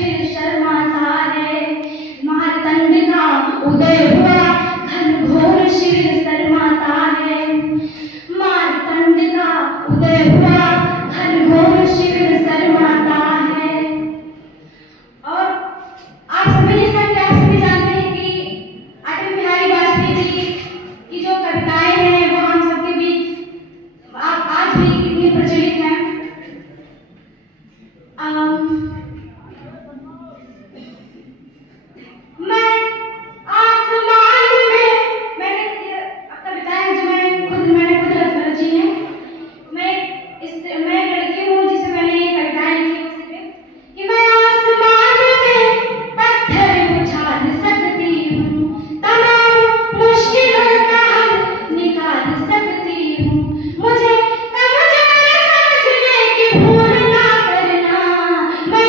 शिविर शर्माता है। मारतंड का उदय हुआ घनघोर शिविर शर्माता है। मारतंड का उदय हुआ घनघोर शिविर शर्माता है। और आप सभी जानते हैं कि अटल बिहारी वाजपेयी जी की जो कविताएं हैं वो हम सबके बीच आज भी कितनी प्रचलित हैं। मैं आसमान में, मैंने ये कविताएं जो मैंने खुद रची हैं। मैं लड़की हूँ जिसे मैंने ये कविताएं लिखी उसी पे कि मैं आसमान में पत्थर उछाल सकती हूँ, तमाम मुश्किलों का हल निकाल सकती हूँ। मुझे कमजोर समझने की भूल ना करना, मैं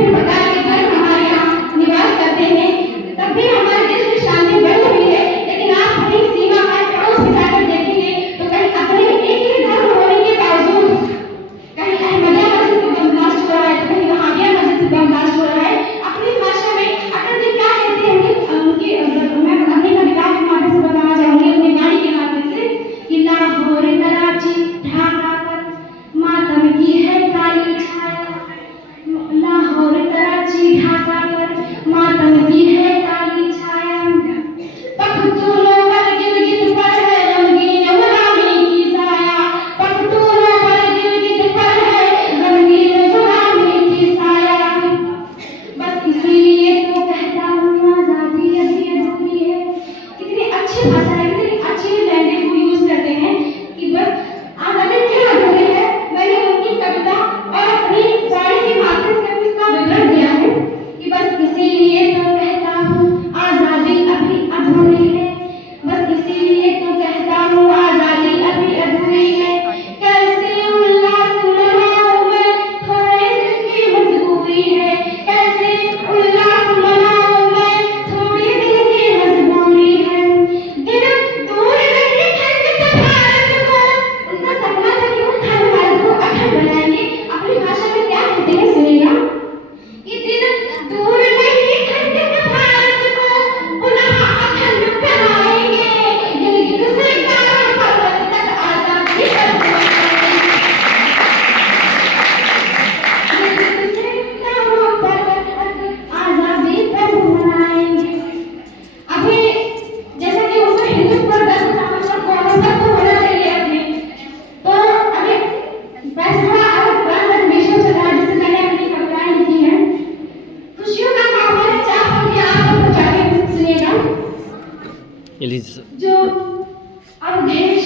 विभिन्न प्रकार के धर्म हमारे यहाँ निवास करते हैं, तब भी हमारे देश में शांति बढ़ी हुई है। लेकिन आप अपनी सीमा पार पड़ोस में जाकर देखेंगे तो कहीं अपने एक ही धर्म होने के बावजूद कहीं अहमदिया मस्जिद को बर्दाश्त हो रहा है, कहीं वहाबिया मस्जिद को बर्दाश्त हो रहा है। अपनी भाषा में अटल जी क्या कहते हैं, उनकी मैं अपनी कविता के माध्यम से बताना चाहूंगी, अपनी वाणी के माध्यम से कि लाहौर कराची ढाका पर मातम की है काली छाया, लाहौर कराची ढाका पर मातम की है काली छाया, पख्तूनों पर गिलगित पर है रंगीन गुलामी की साया, पख्तूनों पर गिलगित पर है रंगीन गुलामी की साया। बस इसीलिए तो कहता हूँ आजादी अभी अधूरी है। कितनी अच्छी भाषा है, कितनी अच्छी लैंग्वेज को यूज करते हैं कि बस आजादी क्यों अधूरी है। मैंने उनकी कविता और अपनी वाणी के माध्यम से इसका विवरण दिया है कि बस इसीलिए तो कहता हूँ आजादी अभी अधूरी है, बस इसीलिए तो कहता हूँ आजादी अभी अधूरी है। कैसे उल्लास मनाऊं मैं, थोड़े दिन की मजबूरी है, कैसे उल्लास मनाऊं मैं, थोड़े दिन की मजबूरी है। दिन दूर नहीं ठंड के भारत को, उनका सपना था कि वो ठंड भारत को अटल बनाएंगे। अपनी भाषा में क्या कहते हैं सुनिएगा, ये दिन दूर नहीं ठंड के भारत को पुनः अखंड बनाएंगे, गिलगित से कारा पर्वत तक आजादी पर बनाएंगे, गिलगित से कारा पर्वत तक आजादी पर बनाएंगे। अभी जैसा कि उनको हिंदुत्व पर गर्व था, उन पर गौरव तो होना चाहिए अपने, तो अभी वैसे थोड़ा अलग पुराना विषय चल रहा है जिससे मैंने अपनी कविताएं लिखी हैं। खुशियों का माहौल है, चाह हम कि आप लोग जाके सुनिएगा। जो अवधेश